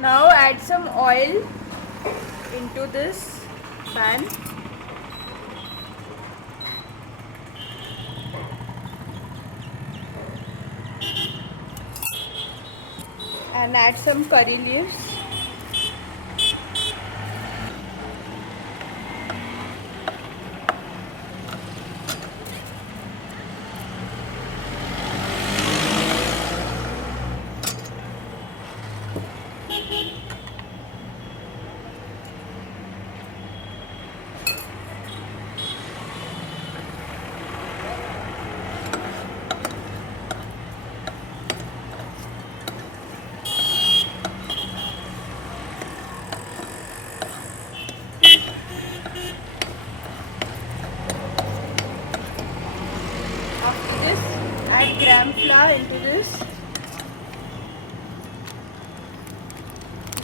Now add some oil into this pan. And add some curry leaves. After this, add gram flour into this.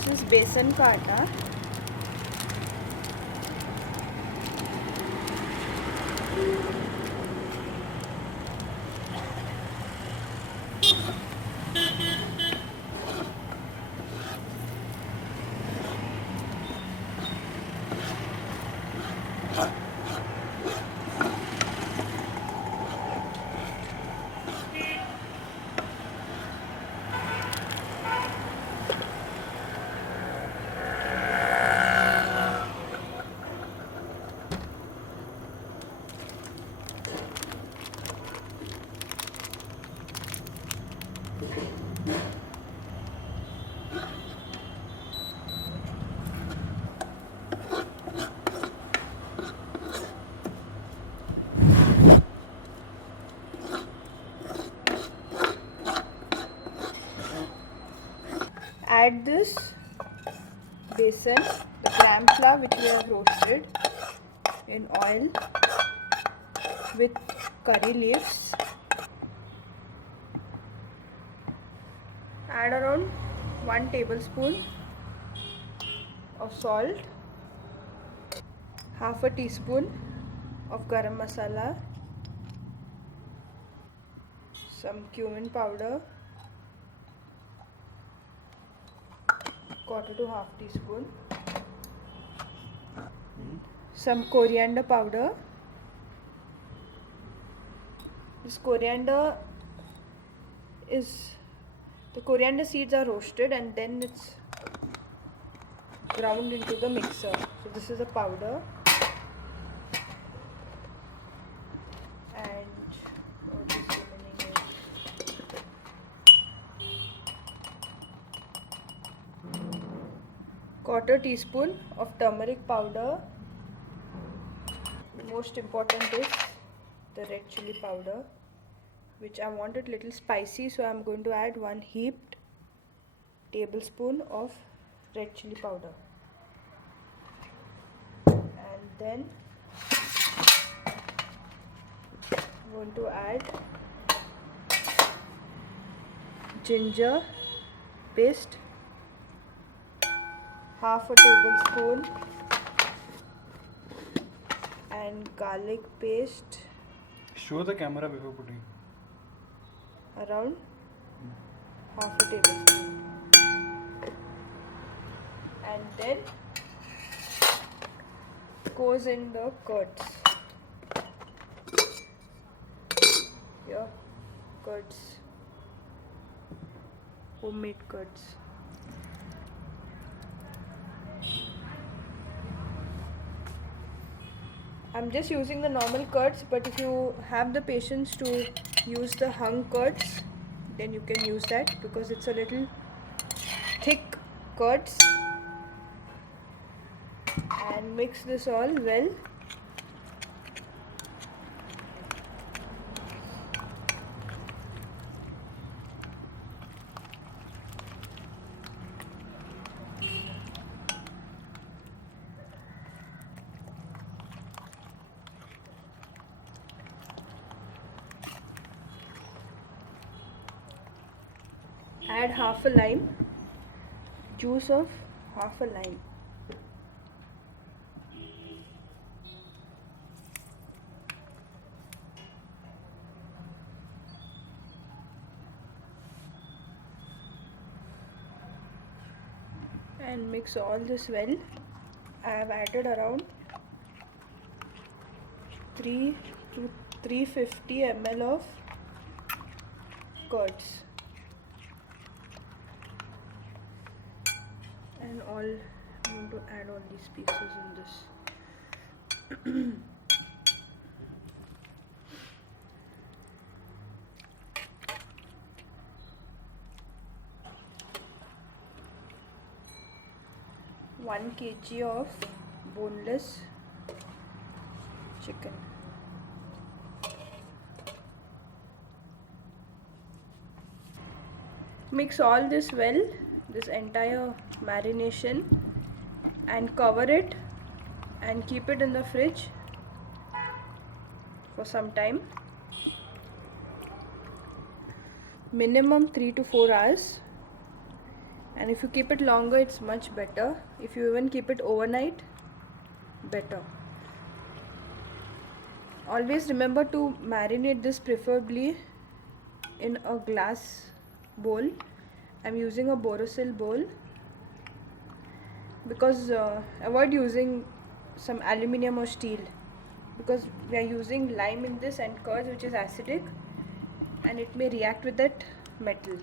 This is besan ka atta. Add this besan, the gram flour which we have roasted in oil with curry leaves. Add around 1 tablespoon of salt, half a teaspoon of garam masala, some cumin powder, quarter to half teaspoon, some coriander powder. This coriander the coriander seeds are roasted and then it's ground into the mixer. So this is a powder, and what is remaining is quarter teaspoon of turmeric powder. The most important is the red chili powder, which I want it little spicy, so I'm going to add 1 heaped tablespoon of red chili powder. And then I'm going to add ginger paste, half a tablespoon, and garlic paste. Show the camera before putting. Around half a tablespoon. And then goes in the curds. Here, curds, homemade curds. I'm just using the normal curds, but if you have the patience to use the hung curds, then you can use that because it's a little thick curds. And mix this all well. Add half a lime, juice of half a lime. and mix all this well. I have added around 3 to 350 ml of curds, and I'm going to add all these pieces in this. 1 kg of boneless chicken. Mix all this well, this entire marination, and cover it and keep it in the fridge for some time, minimum 3 to 4 hours. And if you keep it longer, it's much better. If you even keep it overnight, better. Always remember to marinate this preferably in a glass bowl. I'm using a Borosil bowl because avoid using some aluminium or steel, because we are using lime in this and curds, which is acidic, and it may react with that metal.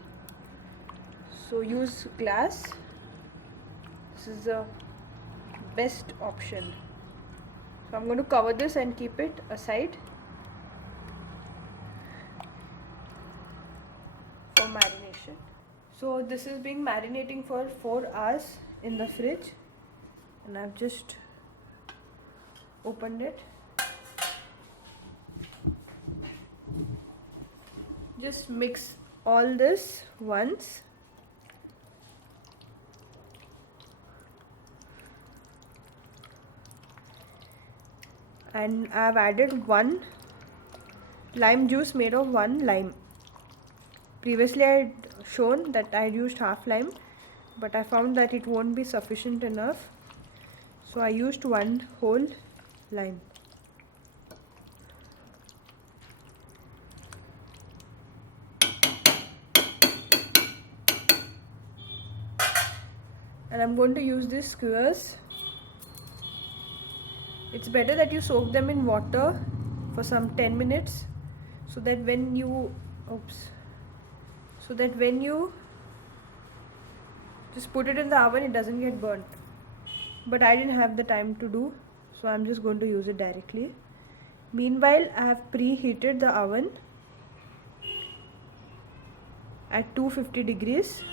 So use glass. This is the best option. So I'm going to cover this and keep it aside for marination. So this is being marinating for 4 hours in the fridge, and I've just opened it. Just mix all this once. And I have added 1 lime juice made of 1 lime. Previously I had shown that I had used half lime, but I found that it won't be sufficient enough, so I used 1 whole lime. And I'm going to use these skewers. It's better that you soak them in water for some 10 minutes so that when you just put it in the oven, it doesn't get burnt. But I didn't have the time to do, so I'm just going to use it directly. Meanwhile, I have preheated the oven at 250 degrees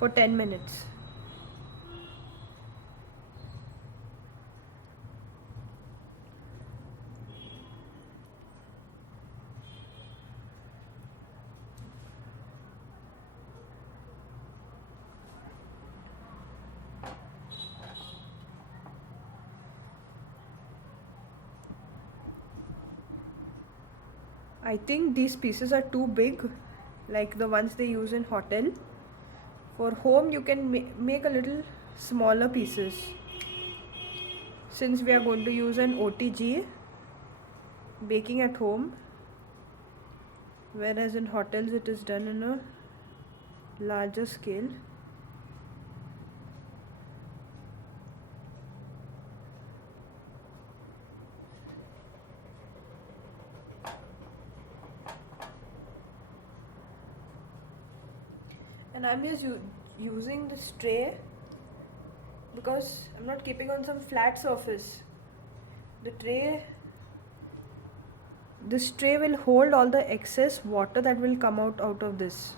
for 10 minutes. I think these pieces are too big, like the ones they use in hotel. For home, you can make a little smaller pieces, since we are going to use an OTG baking at home, whereas in hotels it is done in a larger scale. And I'm just using this tray because I'm not keeping on some flat surface. This tray will hold all the excess water that will come out of this.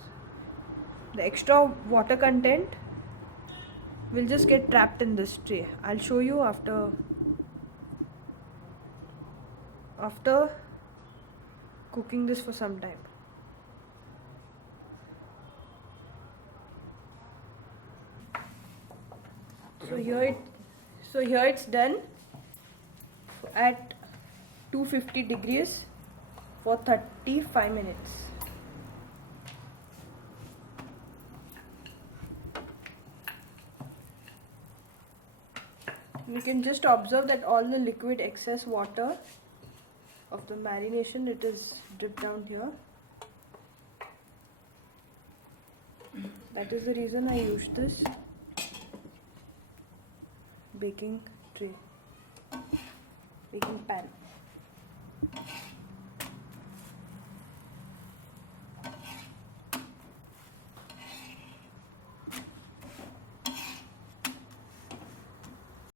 The extra water content will just get trapped in this tray. I'll show you after cooking this for some time. So here it's done at 250 degrees for 35 minutes. You can just observe that all the liquid excess water of the marination, it is dripped down here. That is the reason I used this baking tray, baking pan.